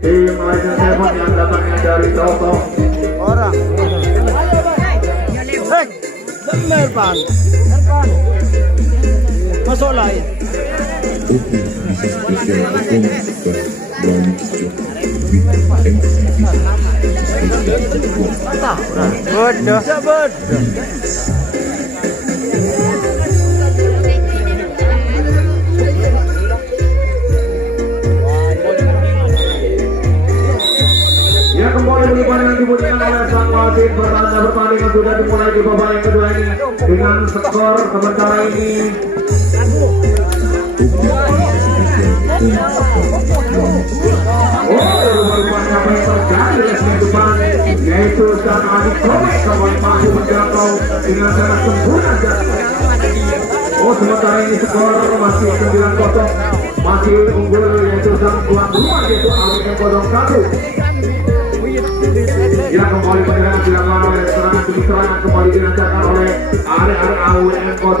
tim Legend Seven yang datangnya dari Toto. Orang. Merpan. Masuk lain. Bodoh. Ya, kembali berlipat dengan dimudikan oleh sang wasit. Pertandingan sudah dimulai di babak yang kedua ini dengan skor sementara ini rupanya apa yang terjadi di sisi depan, yaitu sang Adik Komik kembali masuk menjangkau dengan sangat sempurna. Sementara ini skor masih 9-0, masih unggul yaitu sang tuan rumah yaitu AWM 01. Ya, kembali penyerangan dilakukan oleh serangan demi serangan kembali dilancarkan oleh area AWM 01.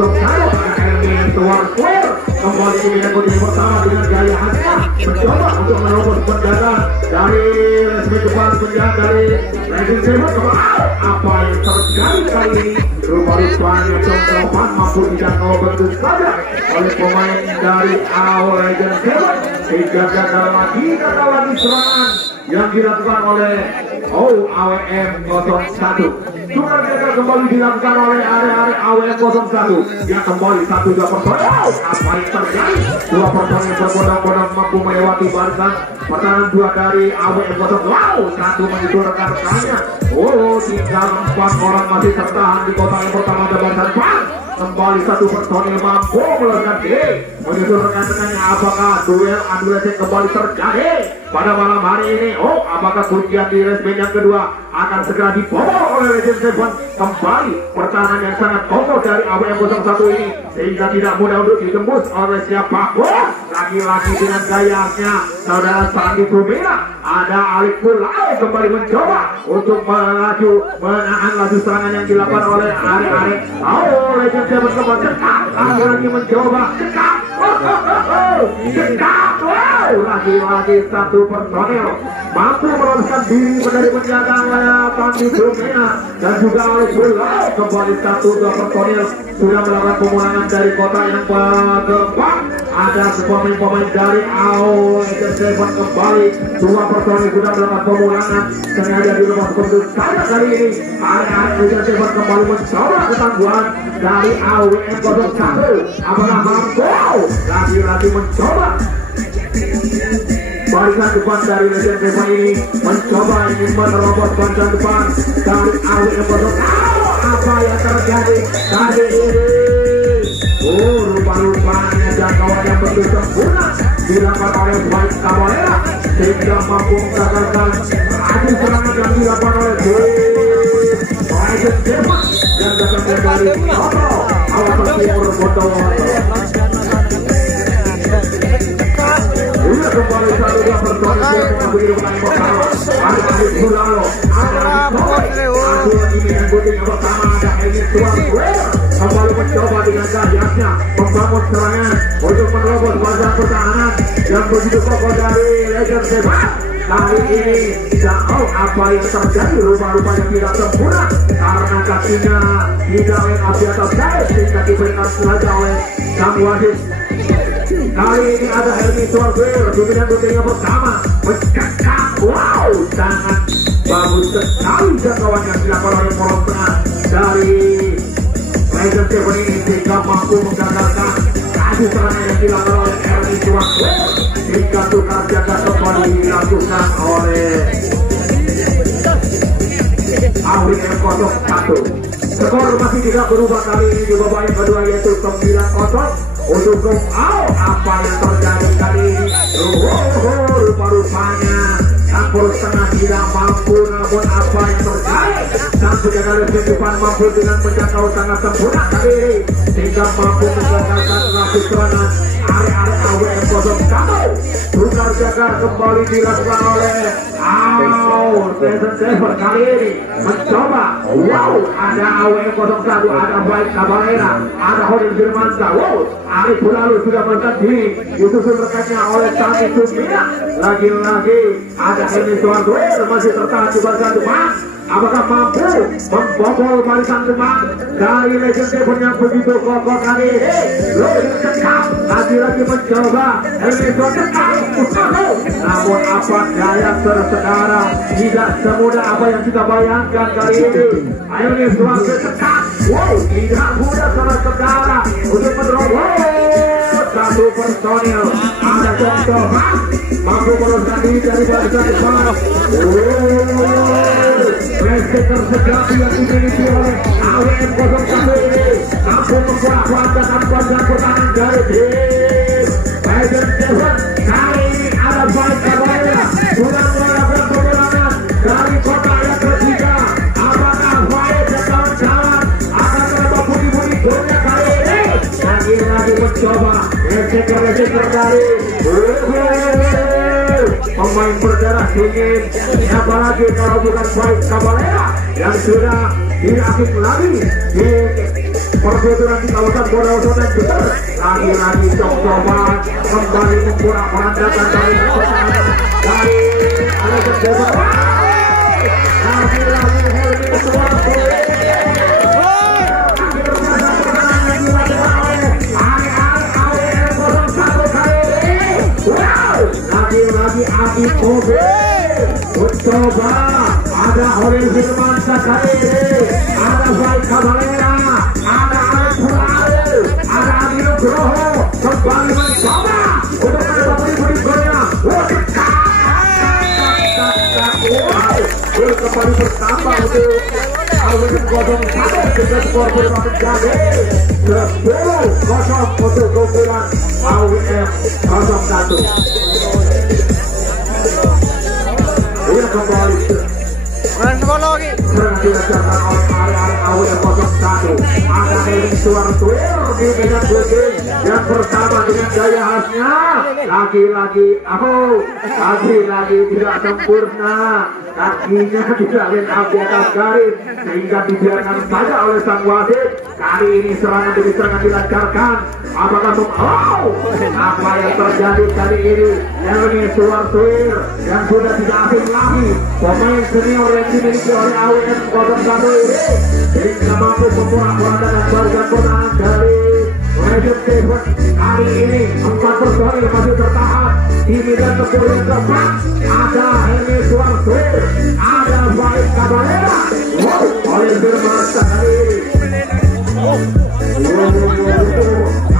Helmi Tuar Square kembali diminta kode pertama dengan gaya khasnya mencoba untuk menerobos penjaga dari resmi depan penjaga dari Legend Seven. Apa yang terjadi kali ini? Rupa-rupanya congkropan mampu dijangkau betul saja oleh pemain dari Legend Seven. Hingga gagal lagi serangan yang dilakukan oleh AWM 01. Cuma gagal kembali dilakukan oleh area AWM 01. Yang kembali 1-2 personel. Apa yang terjadi? 2 personel berbondong-bondong mampu melewati barisan pertahanan 2 dari AWM 01. 1 menyusul rekan-rekannya. Tinggal 4 orang masih tertahan di kotak yang pertama ada barisan depan. Kembali 1 personil mampu melakukan diri menyusul rekan-rekannya. Apakah duel adu lecet kembali terjadi pada malam hari ini? Apakah kuncian di resmen yang kedua akan segera dibobol oleh Legend Seven? Kembali pertahanan yang sangat kokoh dari AWM 01 ini sehingga tidak mudah untuk ditembus oleh siapapun. Lagi-lagi dengan gayanya saudara Sandi Bumina, ada Alif Pulau kembali mencoba untuk menahan laju serangan yang dilakukan oleh Ari-Ari. Legend Seven kembali cekak, lagi-lagi mencoba cekak. Lagi-lagi 1 personel mampu meloloskan diri dari penjaga oleh Sandi Bumina dan juga Alif Pulau. Kembali 1-2 personel sudah melakukan pemulangan dari kota yang berkembang. Ada pemain-pemain dari Legend Seven kembali 2 personel sudah melakukan pemulangan sengaja di rumah seperti saya kali ini. Legend Seven kembali mencoba ketangguhan dari AWM 01. Apakah mampu lagi-lagi mencoba barisan depan dari Legend Seven ini mencoba ingin menerobos barisan depan dari AWM 01. Apa yang terjadi tadi ini? Rupa-rupanya jangkauan yang betul sempurna dilakukan oleh White Cavalera sehingga mampu menggagalkan adu serangan yang dilakukan oleh Legend Seven yang datang dari Toto Kawasan Timur Bondowoso. Kembali 1-2 personil yang mengambil yang pertama. Ada Alif Pulau, ada Alif ini yang gunting yang pertama ada Helmi Tuar Square. Kembali mencoba dengan gayanya membangun serangan untuk menerobos badan pertahanan yang begitu kokoh dari Legend Seven. Kali ini tidak tahu apa yang terjadi, rupa-rupanya tidak sempurna karena kakinya tidak di atas garis sehingga diberikan sengaja oleh sang wasit. Kali ini ada Helmi Tuar Square dominan gunting yang pertama mencekak. Sangat bagus sekali jangkauan yang dilakukan oleh poros tengah dari Legend Seven ini sehingga mampu menggagalkan adu serangan yang dilakukan oleh Helmi Tuar Square hingga tukar jaga kembali dilakukan oleh AWM 01. Skor masih tidak berubah kali ini di babak yang kedua yaitu 9-0 untuk apa yang terjadi kali ini. Rupa-rupanya campur setengah tidak mampu, namun apa yang terjadi sang penjaga Legend depan mampu dengan menjangkau sangat sempurna kali ini sehingga mampu menggagalkan laju serangan area AWM 01 tukar jaga kembali dilakukan oleh Jason Silver kali ini mencoba. Wow, ada AWM 01, ada Baik Cabalera, ada Hodil Firmansyah. Wow, Arif Pulalu sudah berhenti disusul rekannya oleh Tani Sumina. Lagi-lagi ada Henry Suardoer masih tertahan di barisan depan. Apakah mampu membobol barisan depan dari Legend Devon yang begitu kokoh kali ini? Loh, cekap lagi-lagi mencoba Henry Suardoer. Namun apa daya saudara, tidak semudah apa yang kita bayangkan kali ini. Ayo nih Suardoer cekap. Wow, tidak mudah saudara untuk menerobos satu personil. Ada contoh mampu meloloskan diri dari barisan depan. Mesej tersegati yang dimiliki oleh AWM 01 ini mampu membuat dan pertahanan dari tim Legend Devon. Kali ini ada Baik Cabalera sudah melakukan pemenangan dari kota yang ketiga. Apakah Baik dan kawan-kawan akan menambah budi-budi golnya kali ini? Lagi-lagi mencoba mesej dari pemain berdarah dingin, apalagi kalau bukan Baik Cabalera yang sudah diaktif lagi di perbuatan di kawasan Bondowoso dan Jember. Lagi-lagi coba kembali memporak-porandakan dari pertahanan dari Legend Devon. Lagi-lagi Helmi Suardoer. Lagi-lagi Abi Kobe mencoba, ada Hodil Firmansyah kali ini, ada Baik Cabalera, ada Arif Pulalu, ada Adi Nugroho kembali mencoba untuk menambah budi-budi golnya. Gol kembali bertambah untuk AWM 01 dengan skor berubah menjadi 10-0 untuk keunggulan AWM 01. Ia kembali dilaksanakan oleh area AWM 01. Ada Henry Suardoer di medan blocking yang bersama dengan gaya khasnya. Lagi-lagi tidak sempurna, kakinya tidak lengkap di atas garis sehingga dibiarkan saja oleh sang wasit. Kali ini serangan demi serangan dilancarkan. Apakah apa yang terjadi kali ini? Henry Suardoer yang sudah tidak asing lagi, pemain senior yang dimiliki oleh AWM 01 ini sehingga mampu memporak-porandakan barisan pertahanan dari Legend Devon. Kali ini 4 personil masih tertahan di medan tempur yang keempat. Ada Henry Suardoer, ada Baik Cabalera, Hodil Firmansyah kali ini.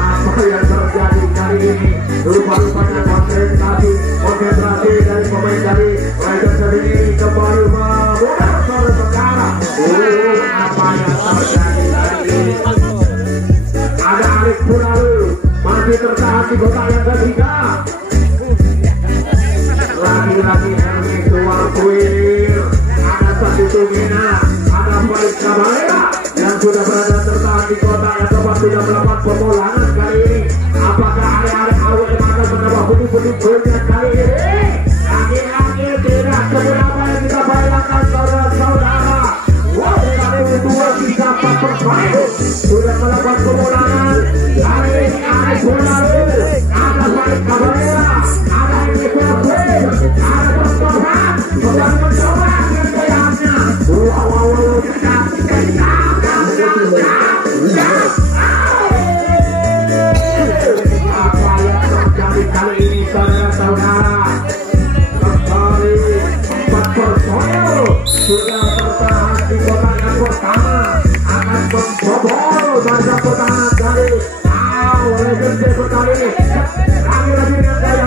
Apa yang terjadi kali ini? Rupa-rupanya konsentrasi dari pemain dari Legend Devon ini kembali memudar saudara. Apa yang terjadi kali ini? Ada Arif Pulalu masih tertahan di kota yang ketiga. Lagi-lagi Henry Suardoer, ada Tani Sumina, ada Baik Cabalera yang sudah berada tertahan di kota yang keempat, sudah melakukan pemulangan kali ini. Apakah area-area AWM akan menambah budi-budi golnya kali ini? Lagi-lagi tidak semudah apa yang kita bayangkan saudara-saudara. Wow, 1, 2, 3, 4 personil sudah melakukan pemulangan. Kali ini ada Pulalu, ada Baik Cabalera, ada Henry Suardoer, ada Tostohan kembali mencoba dengan gayanya. Apa yang terjadi kali ini saudara-saudara? Kembali 4 personil sudah tertahan di kota yang pertama, akan membobol barisan pertahanan dari Legend Devon kali ini. Lagi-lagi dengan gaya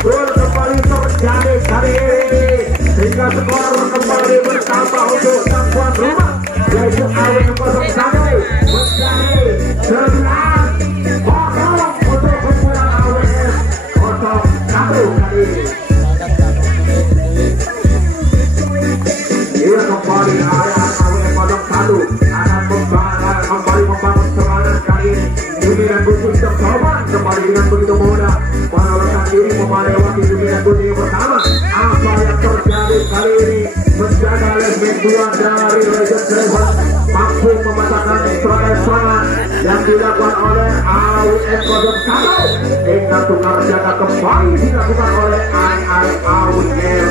gol kembali terjadi kali ini sehingga skor kembali bertambah untuk sang tuan rumah, yaitu AWM 01 menjadi 11-0 untuk keunggulan AWM 01 kali ini. Ia kembali area AWM 01 akan membangun mampu mematahkan serangan yang dilakukan oleh AWM 01. Dengan tukar jaga kembali dilakukan oleh AWM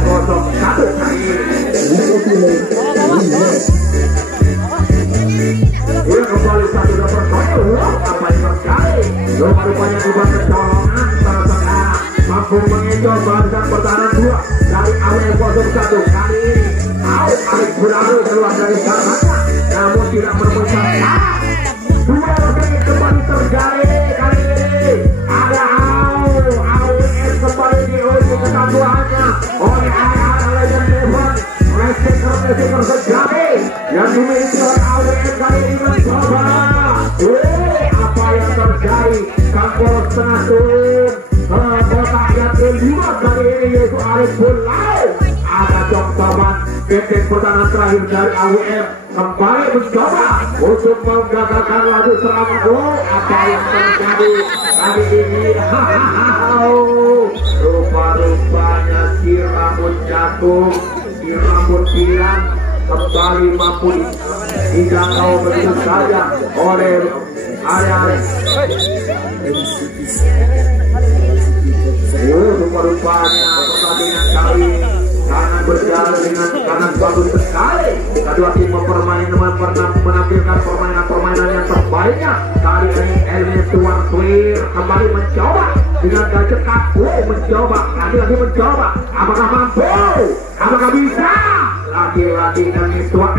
01 kali ini. Dia kembali satu dapat poin. Apa yang terjadi? Rupanya ubah kecolongan tengah-tengah mampu mengejar barisan pertahanan 2 dari AWM 01 kali ini. Arif berlalu keluar dari sarangnya, namun tidak menemukan syarat. Dua menit kembali terjadi kali ini. Ada AWM kembali diuji ketambuhannya oleh Legend Devon. Stiker terjadi yang dimiliki oleh AWM kali ini mencoba. Apa yang terjadi? Kampor setengah turun kotak yang kelima kali ini yaitu Arif Berlalu. Ada coba benteng pertahanan terakhir dari AWM kembali mencoba untuk menggagalkan laju serangan. Apa yang terjadi kali ini? Rupa-rupanya si rambut jatuh, si rambut hilang kembali mampu dijangkau begitu saja oleh Arif. Rupa-rupanya pertandingan kali sangat berjalan dengan sangat bagus sekali. Kedua tim menampilkan permainan yang terbaiknya. Kali ini Elmi Tuan-Tuir kembali mencoba dengan gadget kaku mencoba lagi mencoba. Apakah mampu? Apakah bisa? Lagi-lagi Elmi Tuan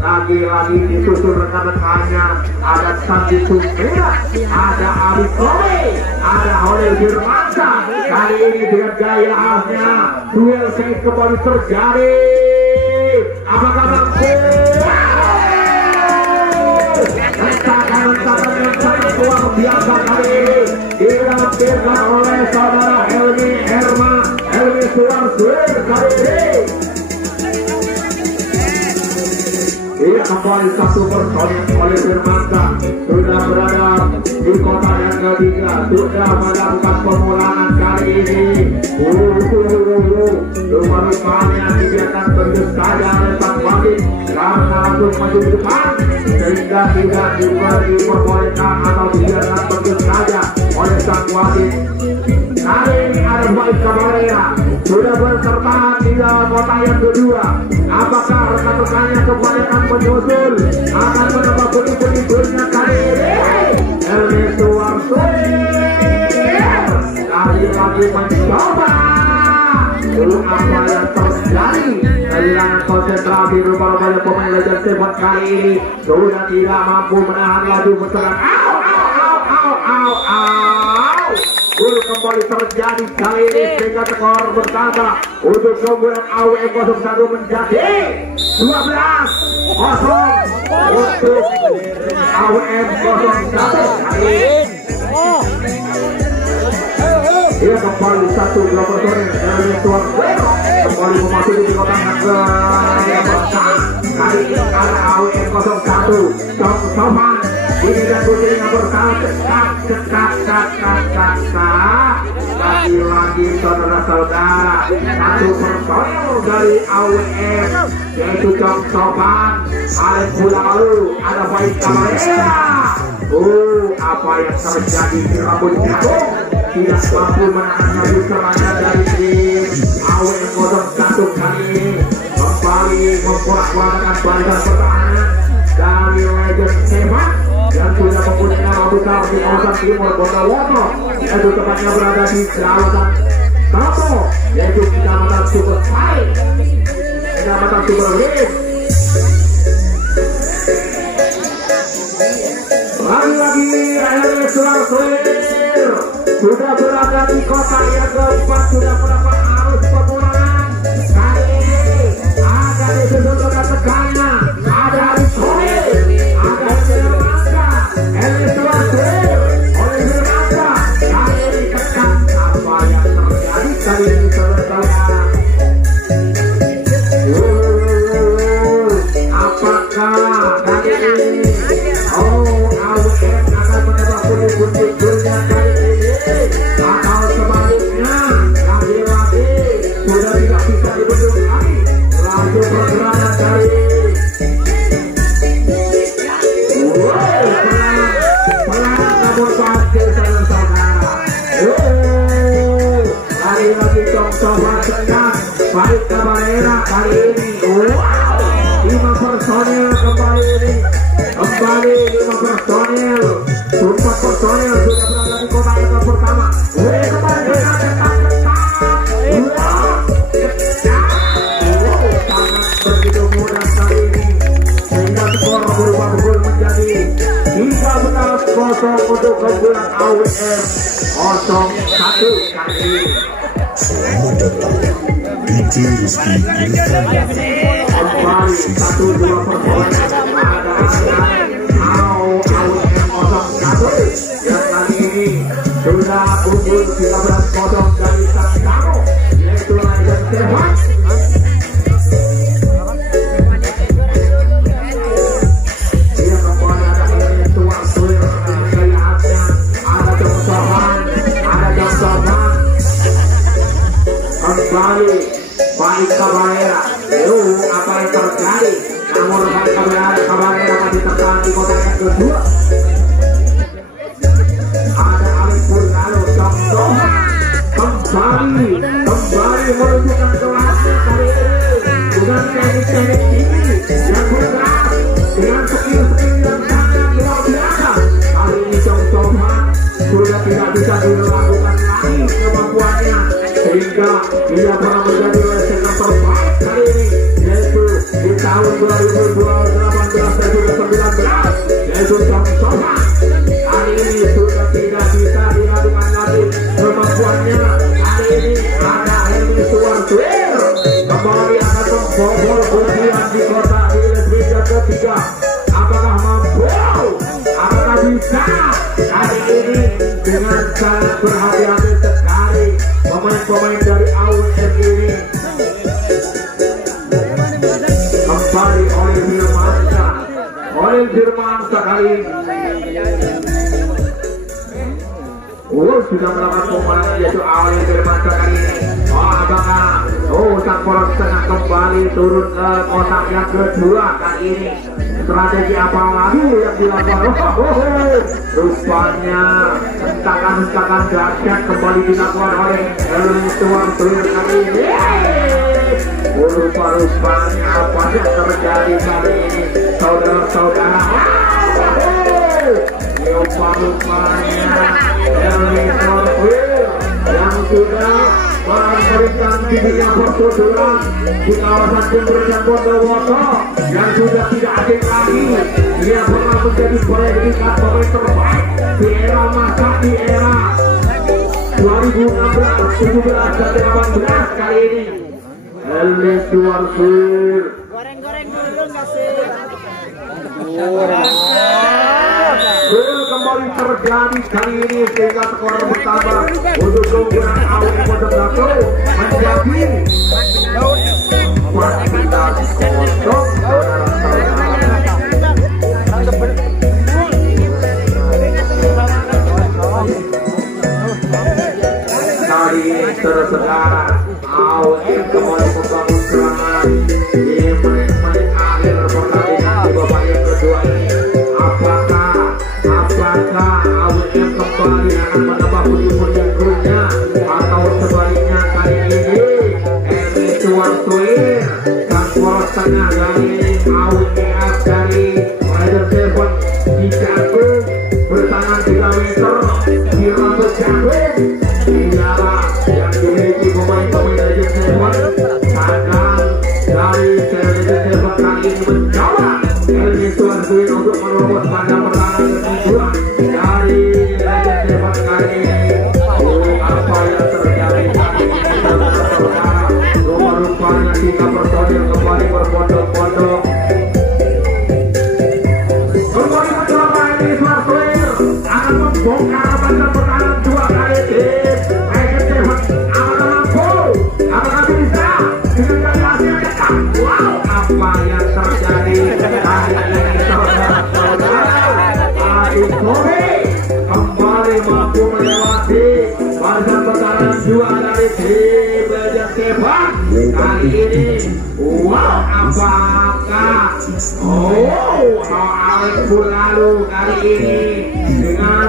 lagi-lagi disusul rekan-rekannya. Ada Sandi Sumera, ada Arif Kowe, ada Holil Firmansyah. Kali ini dengan gaya khasnya duel sengit kembali terjadi. Apakah mampu? Rentakan yang sangat luar biasa kali ini dilampirkan oleh saudara Helmi Tuan-Tuir kali ini. Ia kembali satu personil oleh Firmansyah sudah berada di kota yang ketiga, sudah melakukan pemulangan kali ini. Rupanya dibiarkan begitu saja oleh sang wasit karena langsung maju ke depan sehingga tidak diperbolehkan atau dibiarkan begitu saja oleh sang wasit. Kali ini ada Baik Kabarera sudah berserta di dalam kota yang kedua. Apakah rekan-rekannya kembali akan menyusul, akan menambah pundi-pundi kali ini? Elmi Tuan-Tuir lagi mencoba. Apa yang terjadi? Kehilangan konsentrasi rupa-rupanya pemain Legend Devon kali ini sudah tidak mampu menahan laju berserang. Gol kembali terjadi kali ini sehingga skor bertambah untuk keunggulan AWM 01 menjadi 12-0 untuk AWM 01 kali ini. Ia kembali satu gelombang sore dari Tuan-Tuir kembali memasuki di kotak yang pertama. Kali ini ada AWM 01 Tom Soman ini dan Budinya berkala cekat. Lagi-lagi saudara-saudara satu personil dari AWM yaitu Tom Soman, Arif Berlalu, ada Baik Kabarera. Apa yang terjadi di rambut jatuh tidak mampu menahan laju serangan dari tim AWM 01 kali ini kembali memporak-porandakan barisan pertahanan dari Legend Devon yang sudah mempunyai nama besar di kawasan timur Bondowoso, yaitu tepatnya berada di kawasan Tapo, yaitu Kecamatan Sukersari, Kecamatan Sukersari. Lagi-lagi Helmi Tuan-Tuir sudah berada di kota yang keempat, sudah melakukan arus pemulangan. Kali ini ada di sudut rekan-rekannya, ada Arif Kowe, ada Helmi Tuan-Tuir, oleh Firmansyah. Kali ini tekan. Apa yang terjadi kali ini saudara-saudara? kali ini. Wow, 5 personil kembali ini. Kembali 5 personil. 4 personil sudah berada di kotak yang pertama. Kembali ketat. Sangat begitu mudah kali ini. Sehingga skor berubah menjadi 13-0 untuk keunggulan AWM 01 kali ini. Selamat datang DJ Rizky Kembali 1-2 personil. AWM 01 yang kali ini sudah unggul 13-0 dari sang tamu, yaitu Legend Stefan. Dia kembali ada ini tuan suir, ada gayanya, ada jongsokan, kembali Baik Cabrera. Apa yang terjadi? Namun Baik Cabrera masih tertahan di kotak yang kedua. Ada Alif Purnalo Jongsokan kembali menunjukkan kelasnya kali ini dengan teknik-teknik tinggi yang bergerak dengan skill yang sangat luar biasa. Kali ini Jongsokan sudah tidak bisa dilakukan lagi kemampuannya, sehingga dia pernah menjadi lesehan terbaik kali ini, yaitu di tahun 2018 dan 2019, yaitu Jongsokan. Kali ini sudah tidak bisa dilakukan lagi kemampuannya. Kali ini ada Helmi Suwarsuir kembali akan membobol ujian di kota di Liga ketiga. Apakah mampu? Apakah bisa? Kali ini dengan sangat berhati-hati sekali pemain-pemain dari AWM ini. Kembali oleh Firmansyah kali ini. Sudah melakukan pemenangan, yaitu oleh Firmansyah kali ini. Apakah sang poros tengah kembali turun ke kotak yang kedua kali ini? Strategi apa lagi yang dilakukan? Rupanya hentakan dahsyat kembali dilakukan oleh Helmi Suwarsuir kali ini. Rupanya apa yang terjadi kali ini, saudara-saudara? Rupanya Helmi Suwarsuir yang sudah memberikan dirinya pertujuan di kawasan Jember Bondowoso, yang sudah tidak asing lagi. Dia pernah menjadi predikat pemain terbaik di era di era 2016, 17 dan 18 kali ini. Helmi Suwarsuir Goreng dulu kasih. kembali terjadi kali ini, sehingga skor bertambah untuk keunggulan AWM 01 menjadi 14-0. Kali ini saudara-saudara, AWM kembali membangun serangan di menit-menit akhir pertandingan di babak yang kedua ini. Apakah AWM kembali akan menambah pundi-pundi grunya, atau sebaliknya kali ini Helmi Suwarsuir sang poros tengah dari AWM dari Legend Stefan di Jagung bertangan 3 meter di rambut Jagung. Dialah yang dimiliki pemain-pemain Legend Stefan. Kadang dari Legend Stefan kali ini mencoba Helmi Suwarsuir untuk menerobos pada pertahanan kedua dari Legend Stefan kali ini. Apa yang terjadi kali ini, saudara-saudara? Rupanya 3 personil kembali berbondong-bondong. Kembali mencoba Helmi Suwarsuir akan membongkar bangsa pertahanan 2 kali tim Legend Stefan. Apakah mampu? Apakah bisa? Dengan kali hasilnya dekat. Wow, apa yang terjadi kali ini, saudara-saudara? Ikobe kembali mampu melewati barisan pertahanan 2 dari tim Legend Stefan kali ini. Wow, apakah Alif Purnalo kali ini dengan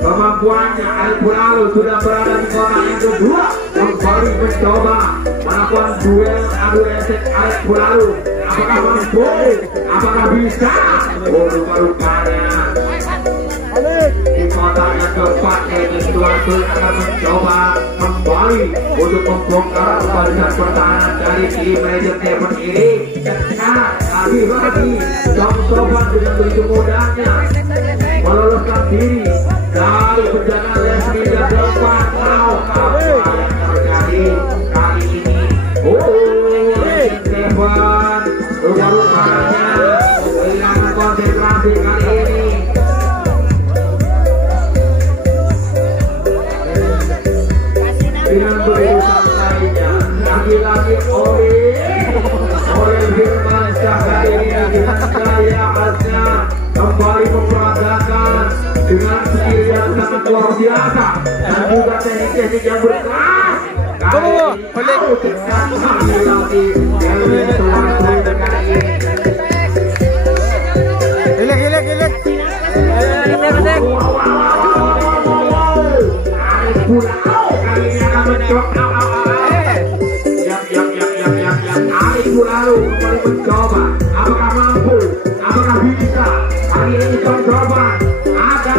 kemampuannya. Arif Pulalu sudah berada di kota yang kedua, kembali mencoba melakukan duel adu esek. Arif Pulalu apakah mampu, apakah bisa? Luka-lukanya di kota yang keempat, Legend Suatu akan mencoba kembali untuk membongkar barisan pertahanan dari tim Legend Seven ini. Nah, lagi-lagi Jong Soban dengan begitu mudahnya meloloskan diri dari penjagaan Leslie dan depan. Apa yang terjadi kali ini? Legend Seven rupa-rupanya kehilangan konsentrasi kali ini. Dengan begitu santainya, lagi-lagi oleh Firmansyah kali ini dengan gaya khasnya kembali memperagakan dengan skill yang sangat luar biasa dan juga teknik-teknik yang berkelas. Kali lagi Kelvin Suwarso kali ini. Gilek. Arif Pulalu kali ini akan mencoba. Arif Pulalu kembali mencoba. Apakah mampu? Apakah bisa? Kali ini coba. Ada.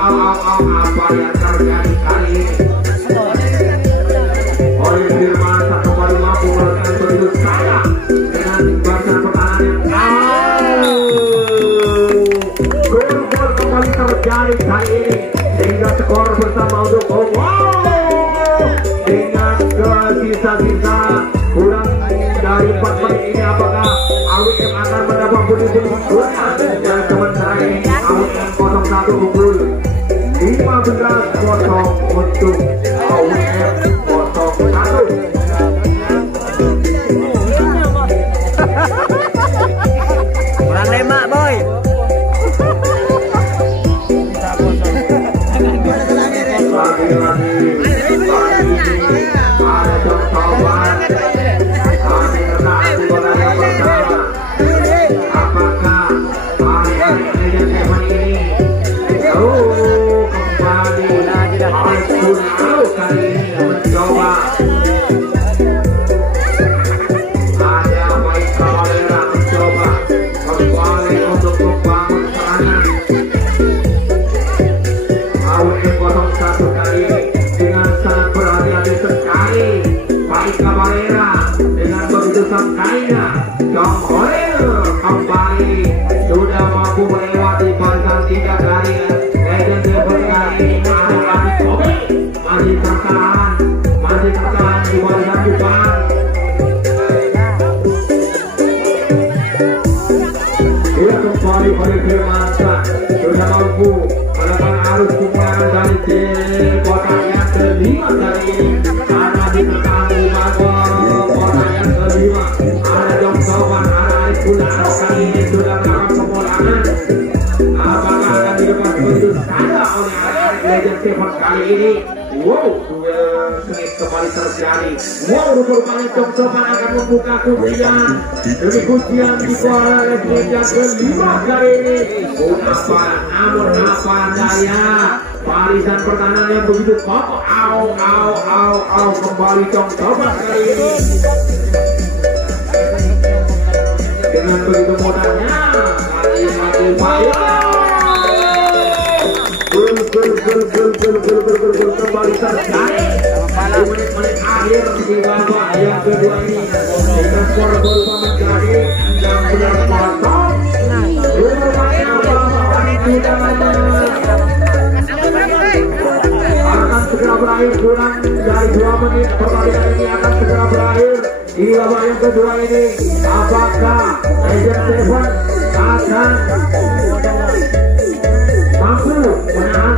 Apa yang terjadi kali ini? Oleh Firman kembali mampu melakukan begitu saya dengan barisan pertahanan yang gol kembali terjadi kali ini sehingga skor bersama untuk dengan sisa-sisa kurang dari 4 menit ini. Apakah AWM akan mendapat pundi-pundi gol? Dan sementara ini AWM 01 unggul 15-0 untuk AWM 01. Kurang lemak, boy. Jong Hoel kembali sudah mampu melewati barisan 3 kali. Legend Seven kali ini masih tertahan di barisan depan. Dia kembali oleh Firmansyah sudah mampu melakukan arus kemenangan dari kota yang kelima kali ini. Ada di tertahan di kota yang kelima. Ada Jong Soban, ada Arif Pulalu kali ini sudah melakukan pemulangan. Apakah akan dilepas begitu saja oleh anak-anak Legend Seven kali ini? Wow, duel sengit kembali terjadi. Wow, rupanya Jong Soban akan membuka kuncian demi kuncian di suara Leslie yang kelima kali ini. Namun apa daya barisan pertahanan yang begitu kokoh. Kembali Jong Soban kali ini. Dengan begitu mudahnya kali lagi kembali terjadi di menit-menit akhir di babak yang kedua ini dengan skor berubah menjadi yang benar kosong. Rupanya babak ini akan segera berakhir. Kurang dari 2 menit pertandingan ini akan segera berakhir. Di babak yang kedua ini, apakah Legend Seven akan mampu menahan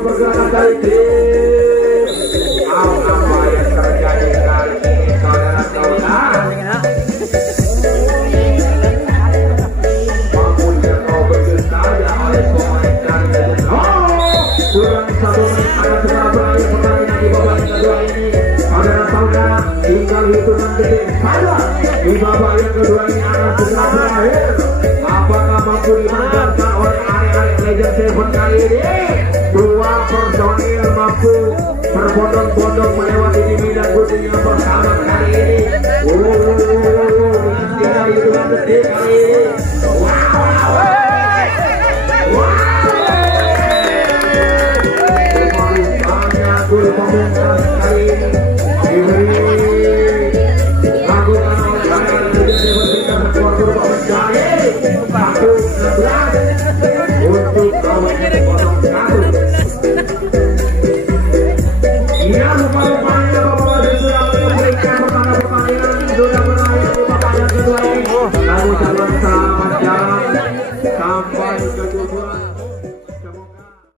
pergerakan dari tim? Apa yang terjadi kali ini, saudara-saudara? Mampu jatuh begitu saja oleh pemain dari Legend. Kurang 1 menit akan segera berakhir pertandingan di babak yang kedua ini. Saudara-saudara, tinggal hitungan detik saja di babak yang kedua ini akan segera berakhir. Apakah mampu dimenangkan oleh area Legend Seven kali ini dua personil mampu berbondong-bondong melewati di bidang gunung yang pertama kali ini. Dengan hitungan detik kali ini. Gol pemungkas kali ini diberi lakukan oleh Aryan Seven skor berubah menjadi 1-16 untuk kawan potong satu. Ia lupa-lupanya Bapak sudah memberikan pertandingan sudah berakhir di babak yang kedua ini. Lalu jalan selamat jalan sampai ke tujuan.